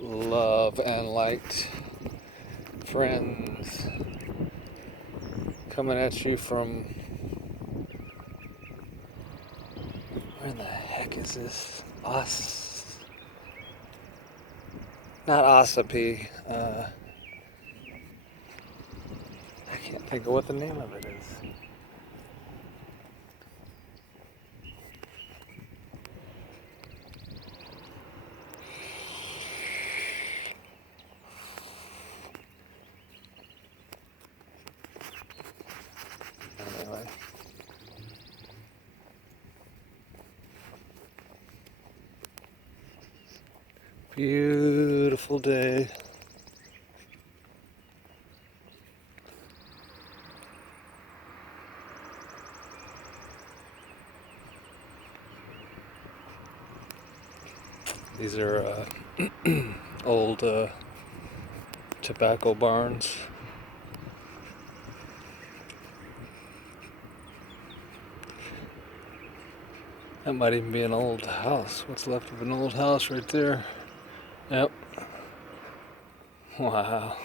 love and light friends coming at you from where in the heck is this? Not Ossipee. I can't think of what the name of it is. Anyway. Beautiful day. These are old tobacco barns. That might even be an old house. What's left of an old house right there? Yep. Wow.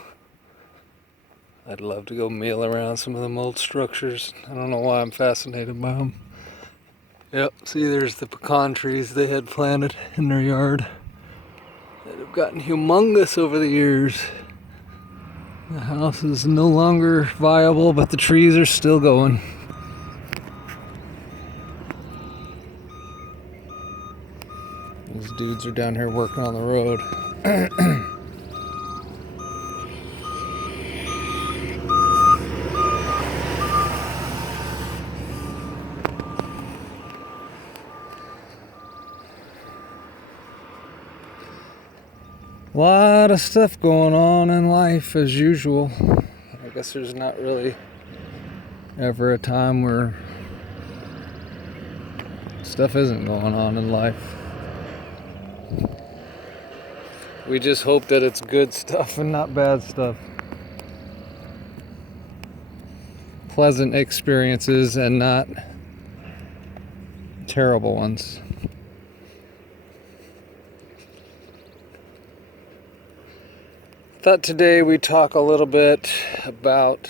I'd love to go meal around some of them old structures. I don't know why I'm fascinated by them. Yep, see there's the pecan trees they had planted in their yard that have gotten humongous over the years. The house is no longer viable, but the trees are still going. These dudes are down here working on the road. A lot of stuff going on in life as usual. I guess there's not really ever a time where stuff isn't going on in life. We just hope that it's good stuff and not bad stuff. Pleasant experiences and not terrible ones. Thought today we'd talk a little bit about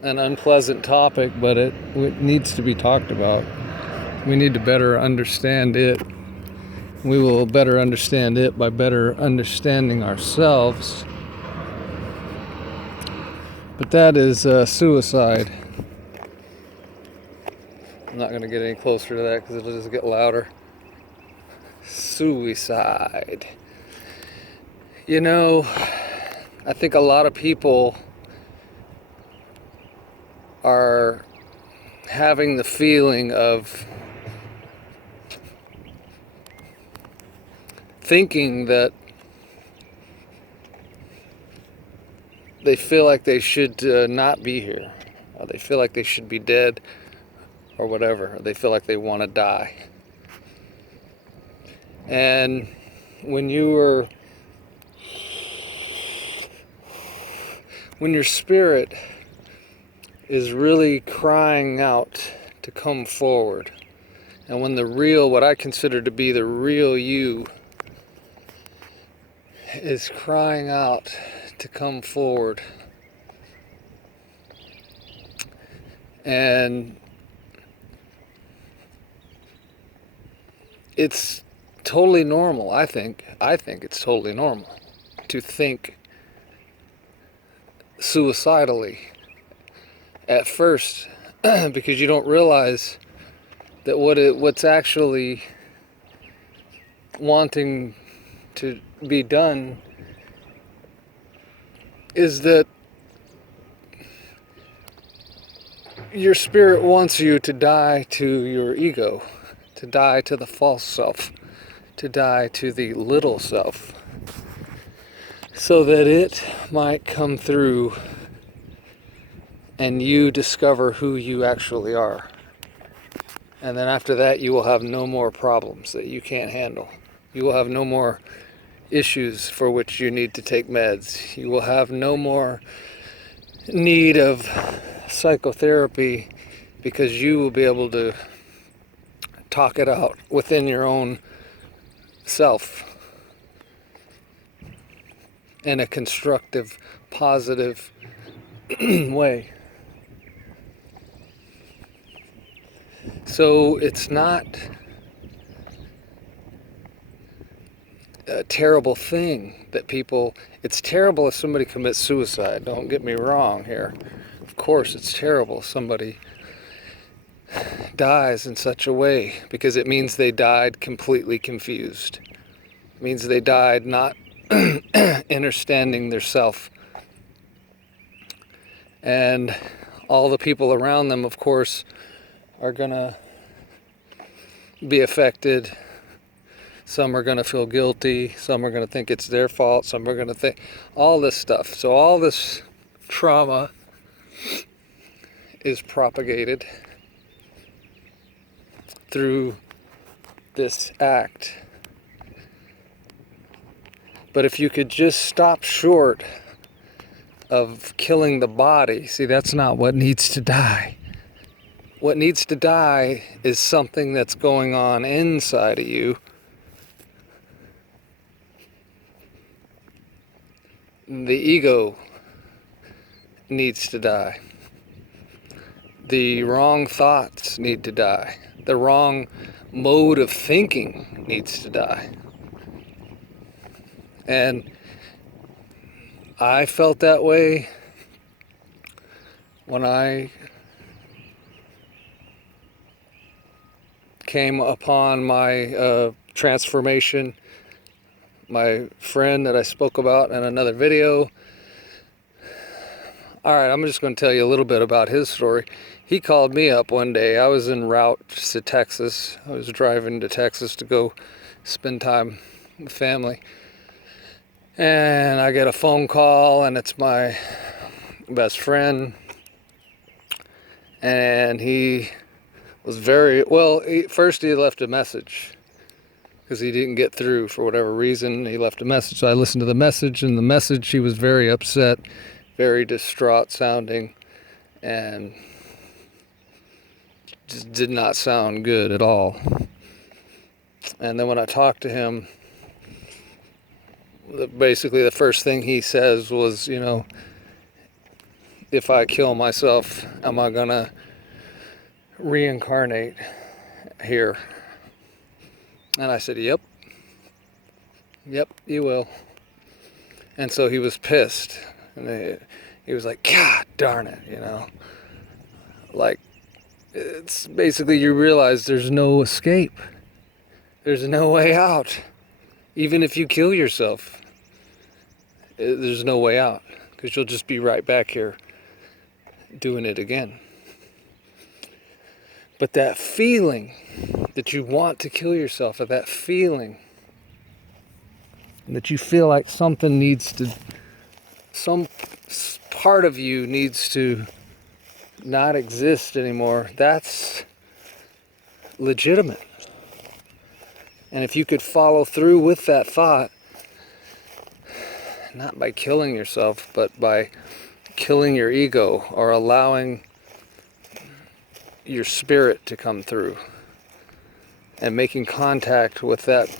an unpleasant topic, but it needs to be talked about. We need to better understand it. We will better understand it by better understanding ourselves. But that is suicide. I'm not going to get any closer to that because it'll just get louder. Suicide. You know, I think a lot of people are having the feeling of thinking that they feel like they should not be here, or they feel like they should be dead, or whatever. Or they feel like they want to die. And when your spirit is really crying out to come forward, and when what I consider to be the real you is crying out to come forward, and it's totally normal, I think it's totally normal to think suicidally at first because you don't realize that what's actually wanting to be done is that your spirit wants you to die to your ego, to die to the false self, to die to the little self, so that it might come through and you discover who you actually are. And then after that, you will have no more problems that you can't handle. You will have no more issues for which you need to take meds. You will have no more need of psychotherapy because you will be able to talk it out within your own self in a constructive, positive way. So it's not a terrible thing that people, it's terrible if somebody commits suicide, don't get me wrong here. Of course it's terrible if somebody dies in such a way, because it means they died completely confused. It means they died not understanding their self. And all the people around them, of course, are gonna be affected. Some are gonna feel guilty, some are gonna think it's their fault, some are gonna think all this stuff. So all this trauma is propagated through this act. But if you could just stop short of killing the body, see, that's not what needs to die. What needs to die is something that's going on inside of you. The ego needs to die. The wrong thoughts need to die. The wrong mode of thinking needs to die. And I felt that way when I came upon my transformation. My friend that I spoke about in another video. Alright, I'm just going to tell you a little bit about his story. He called me up one day. I was en route to Texas. I was driving to Texas to go spend time with family. And I get a phone call, and it's my best friend. And he was very, well, first he left a message. Because he didn't get through for whatever reason. He left a message. So I listened to the message, and the message, he was very upset, very distraught sounding, and just did not sound good at all. And then when I talked to him, basically the first thing he says was, you know, if I kill myself, am I gonna reincarnate here? And I said, yep, you will. And so he was pissed. And he was like, God darn it, you know. Like, it's basically, you realize there's no escape. There's no way out. Even if you kill yourself, there's no way out. Because you'll just be right back here doing it again. But that feeling that you want to kill yourself, or that feeling that you feel like something needs to, some part of you needs to not exist anymore, that's legitimate. And if you could follow through with that thought, not by killing yourself, but by killing your ego, or allowing your spirit to come through and making contact with that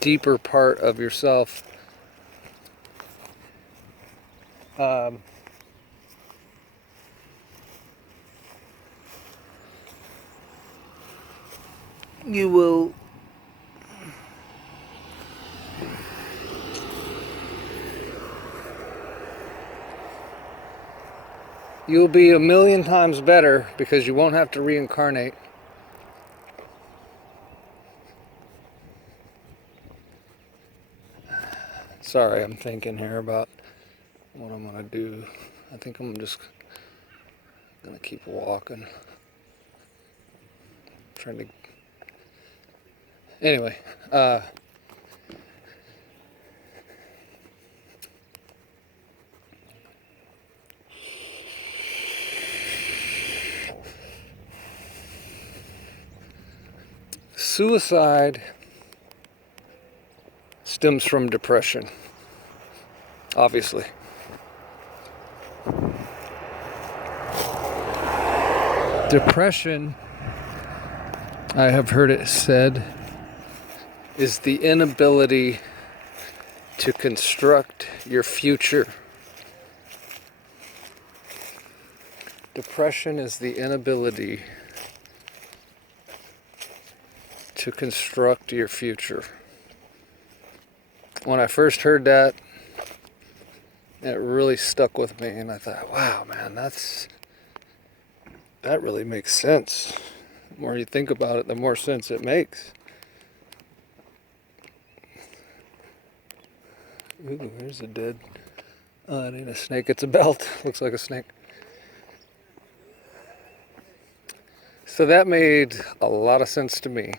deeper part of yourself, you'll be a million times better, because you won't have to reincarnate. Sorry, I'm thinking here about what I'm gonna do. I think I'm just gonna keep walking. Trying to. Anyway, suicide stems from depression, obviously. Depression, I have heard it said, is the inability to construct your future. Depression is the inability to construct your future. When I first heard that, it really stuck with me, and I thought, wow, man, that really makes sense. The more you think about it, the more sense it makes. Ooh, there's a dead... Oh, it ain't a snake, it's a belt. Looks like a snake. So that made a lot of sense to me.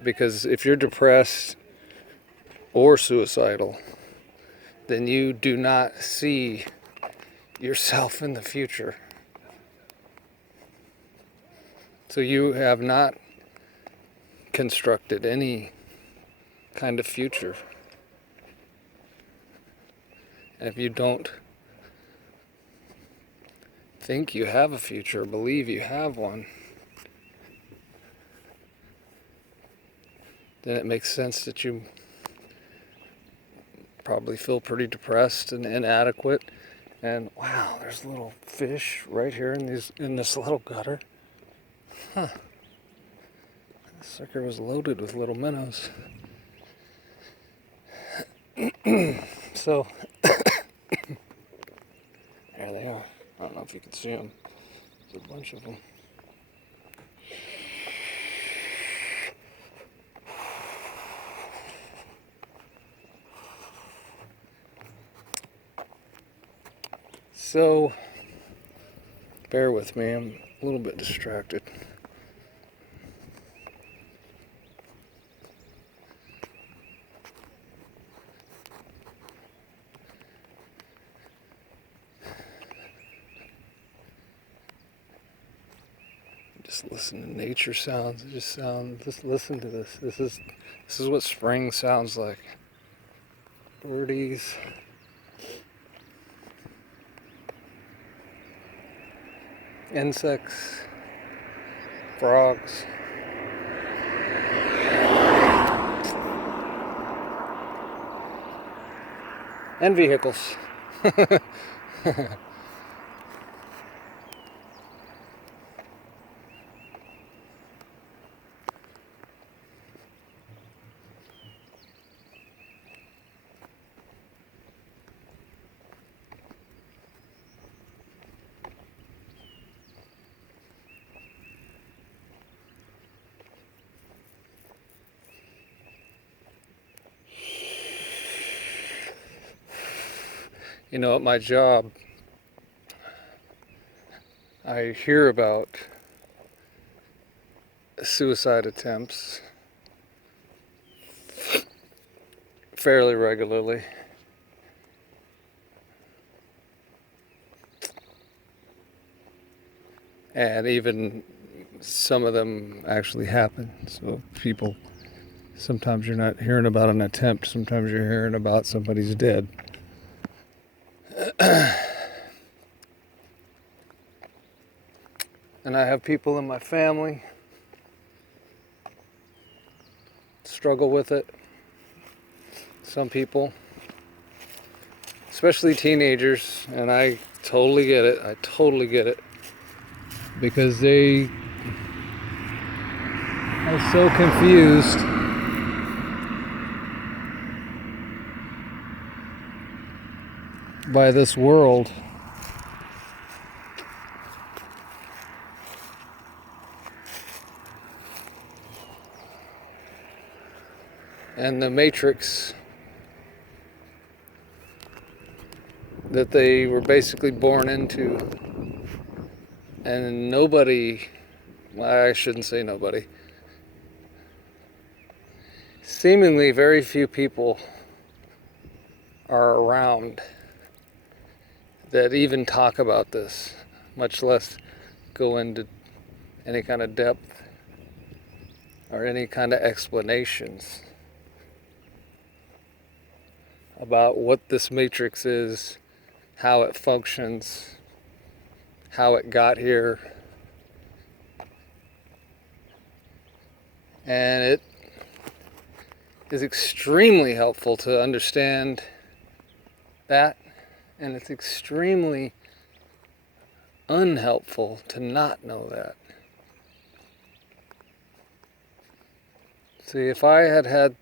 Because if you're depressed or suicidal, then you do not see yourself in the future. So you have not constructed any kind of future. And if you don't think you have a future, believe you have one, then it makes sense that you probably feel pretty depressed and inadequate. And wow, there's little fish right here in this little gutter. Huh. This sucker was loaded with little minnows. So there they are. I don't know if you can see them. There's a bunch of them. So, bear with me, I'm a little bit distracted. Just listen to nature sounds. Just listen to this. This is what spring sounds like. Birdies. Insects. Frogs. And vehicles. You know, at my job, I hear about suicide attempts fairly regularly. And even some of them actually happen. So people, sometimes you're not hearing about an attempt, sometimes you're hearing about somebody's dead. And I have people in my family struggle with it. Some people, especially teenagers, and I totally get it. I totally get it. Because they are so confused by this world. And the matrix that they were basically born into. And nobody, I shouldn't say nobody, seemingly very few people are around that even talk about this, much less go into any kind of depth or any kind of explanations about what this matrix is, how it functions, how it got here, And it is extremely helpful to understand that, and it's extremely unhelpful to not know that. See, if I had had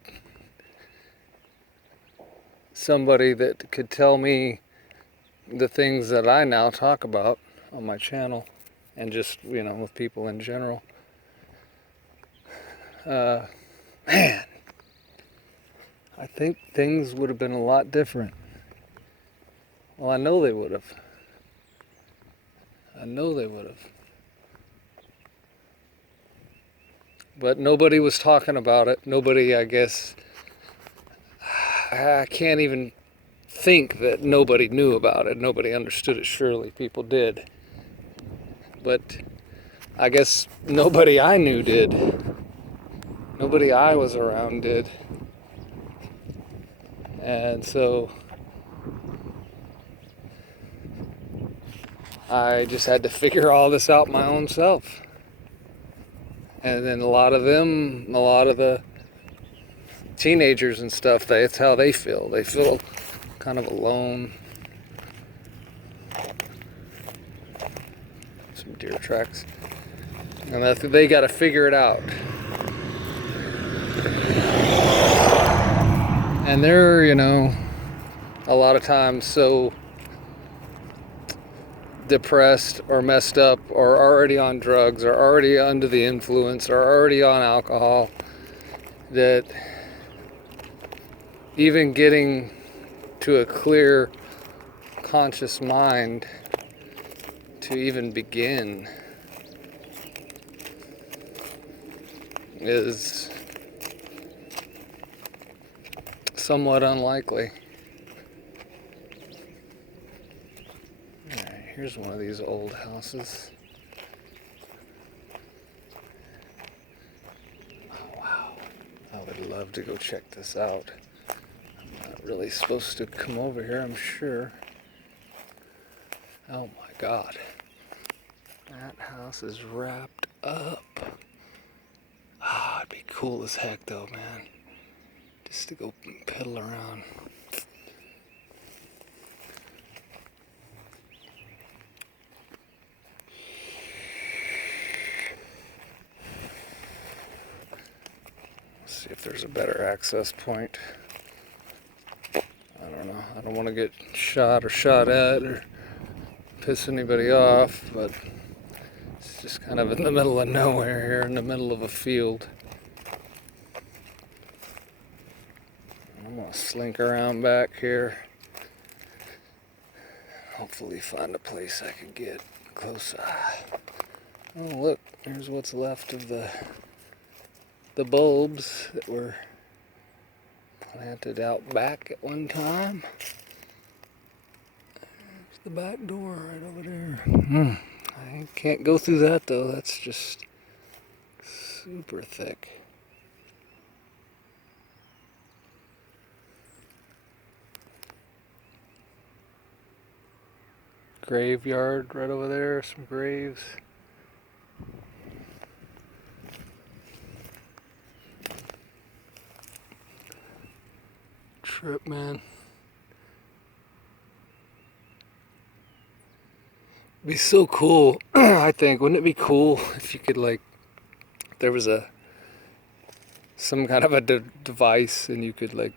somebody that could tell me the things that I now talk about on my channel, and just, with people in general, man, I think things would have been a lot different. Well, I know they would have. But nobody was talking about it. Nobody, I guess, I can't even think that nobody knew about it. Nobody understood it. Surely people did. But I guess nobody I knew did. Nobody I was around did. And so I just had to figure all this out my own self. And then a lot of the teenagers and stuff, that's how they feel. They feel kind of alone. Some deer tracks. And they got to figure it out. And they're, a lot of times so depressed or messed up or already on drugs or already under the influence or already on alcohol that even getting to a clear, conscious mind to even begin is somewhat unlikely. Alright, here's one of these old houses. Oh, wow. I would love to go check this out. I'm not really supposed to come over here, I'm sure. Oh my God. That house is wrapped up. It'd be cool as heck though, man. Just to go pedal around. Let's see if there's a better access point. I don't know. I don't want to get shot at or piss anybody off, but it's just kind of in the middle of nowhere here, in the middle of a field. I'm gonna slink around back here. Hopefully find a place I can get close. Oh look, here's what's left of the bulbs that were planted out back at one time. There's the back door right over there. I can't go through that though, that's just super thick. Graveyard right over there, some graves. Trip, man. It'd be so cool, I think. Wouldn't it be cool if you could, there was some kind of a device and you could,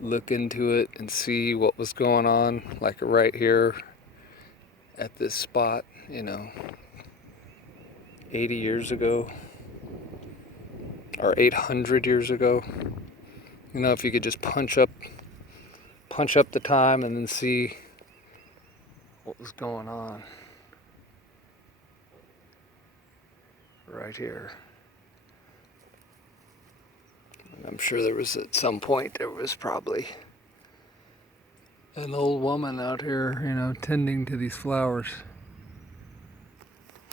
look into it and see what was going on, right here at this spot, 80 years ago or 800 years ago. If you could just punch up the time and then see what was going on right here. And I'm sure at some point there was probably an old woman out here, tending to these flowers.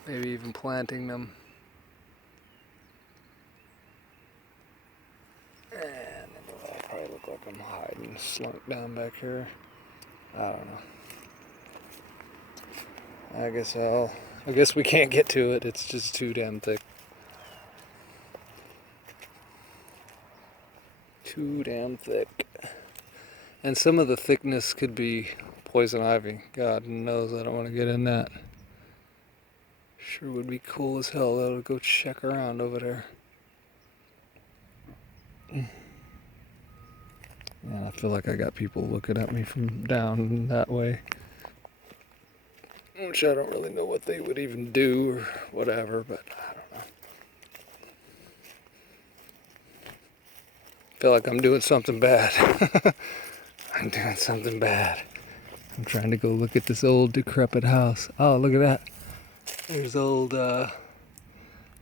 Maybe even planting them. And I probably look like I'm hiding, slunk down back here. I don't know. I guess we can't get to it. It's just too damn thick. too damn thick. And some of the thickness could be poison ivy. God knows I don't want to get in that. Sure would be cool as hell though to go check around over there. And I feel like I got people looking at me from down that way. Which I don't really know what they would even do or whatever, but I don't know. I feel like I'm doing something bad. I'm doing something bad. I'm trying to go look at this old decrepit house. Oh, look at that. There's old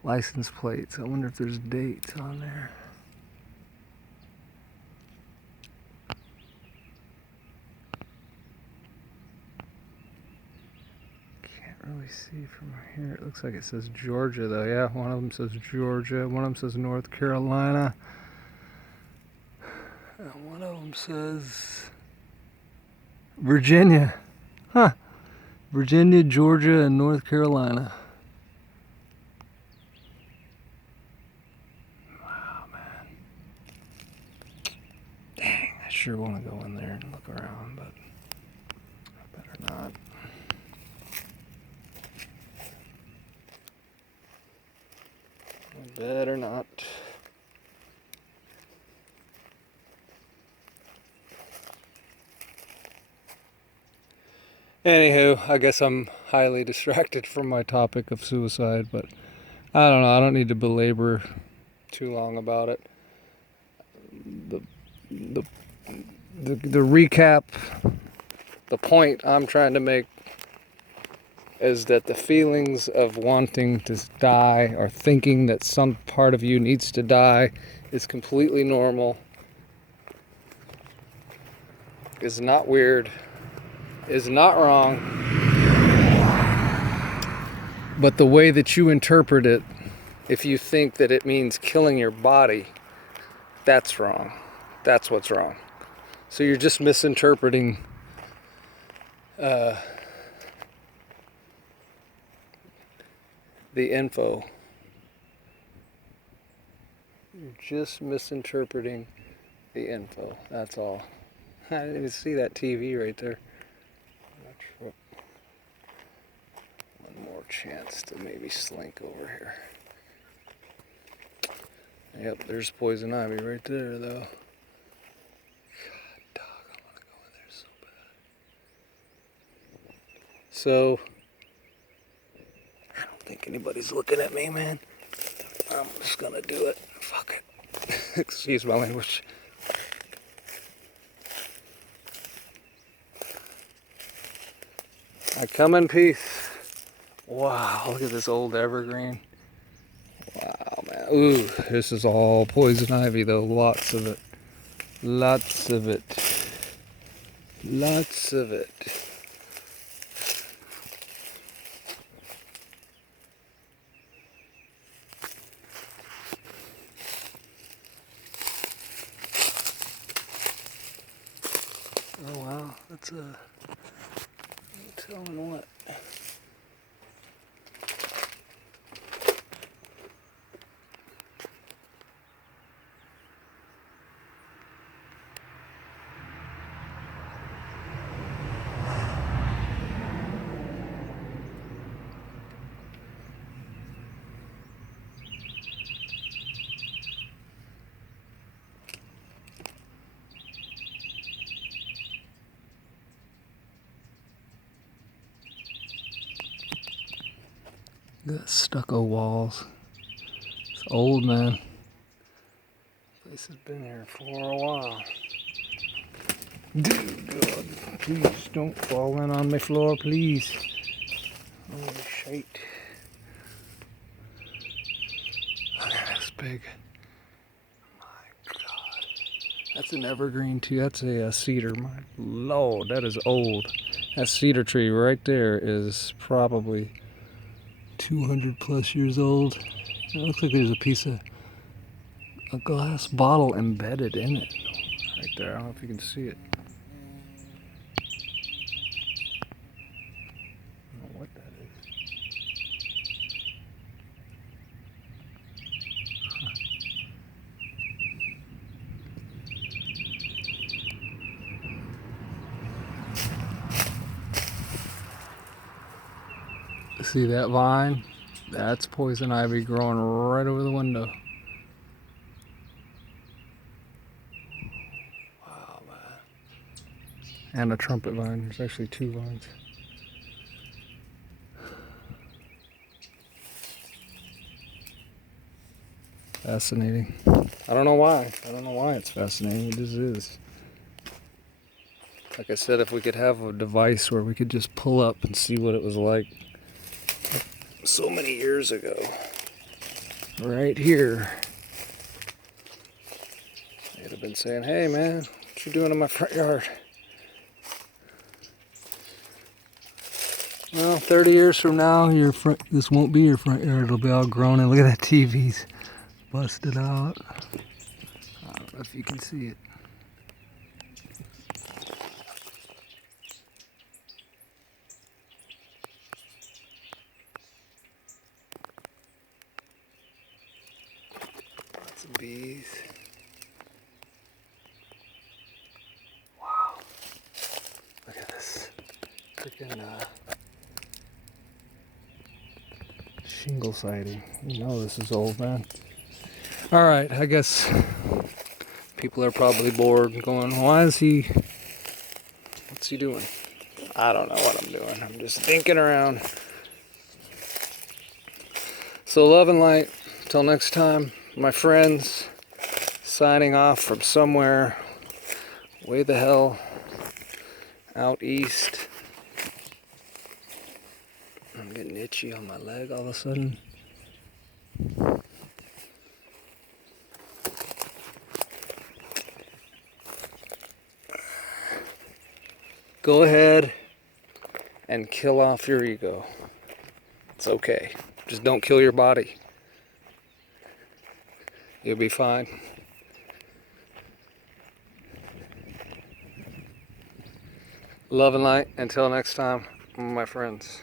license plates. I wonder if there's dates on there. Can't really see from here. It looks like it says Georgia though. Yeah, one of them says Georgia. One of them says North Carolina. And one of them says Virginia. Huh. Virginia, Georgia, and North Carolina. Wow, man. Dang, I sure want to go in there and look around, but I better not. I better not. Anywho, I guess I'm highly distracted from my topic of suicide, but I don't know. I don't need to belabor too long about it. The recap, the point I'm trying to make is that the feelings of wanting to die or thinking that some part of you needs to die is completely normal, is not weird, is not wrong. But the way that you interpret it, if you think that it means killing your body, that's wrong. That's what's wrong. So you're just misinterpreting the info. You're just misinterpreting the info. That's all. I didn't even see that TV right there. One more chance to maybe slink over here. Yep, there's poison ivy right there, though. God, dog, I want to go in there so bad. So, I don't think anybody's looking at me, man. I'm just gonna do it. Fuck it. Excuse my language. I come in peace. Wow, look at this old evergreen. Wow, man. Ooh, this is all poison ivy, though. Lots of it. Lots of it. Lots of it. Oh, wow. That's a... telling what? Got stucco walls. It's old, man. This has been here for a while. Dude, God, please don't fall in on my floor, please. Holy shit. Look at this big. My God. That's an evergreen too. That's a cedar. My Lord, that is old. That cedar tree right there is probably 200 plus years old. It looks like there's a piece of a glass bottle embedded in it. Right there. I don't know if you can see it. I don't know what that is. See that vine? That's poison ivy growing right over the window. Wow, man. And a trumpet vine. There's actually 2 vines. Fascinating. I don't know why. I don't know why it's fascinating. It just is. Like I said, if we could have a device where we could just pull up and see what it was like so many years ago. Right here. They'd have been saying, hey man, what you doing in my front yard? Well, 30 years from now, this won't be your front yard. It'll be all grown, and look at that TV's busted out. I don't know if you can see it. Lots of bees. Wow. Look at this freaking shingle siding. You know this is old, man. All right, I guess people are probably bored and going, what's he doing? I don't know what I'm doing. I'm just thinking around. So love and light. Till next time, my friends, signing off from somewhere way the hell out east. I'm getting itchy on my leg all of a sudden. Go ahead and kill off your ego. It's okay. Just don't kill your body. You'll be fine. Love and light. Until next time, my friends.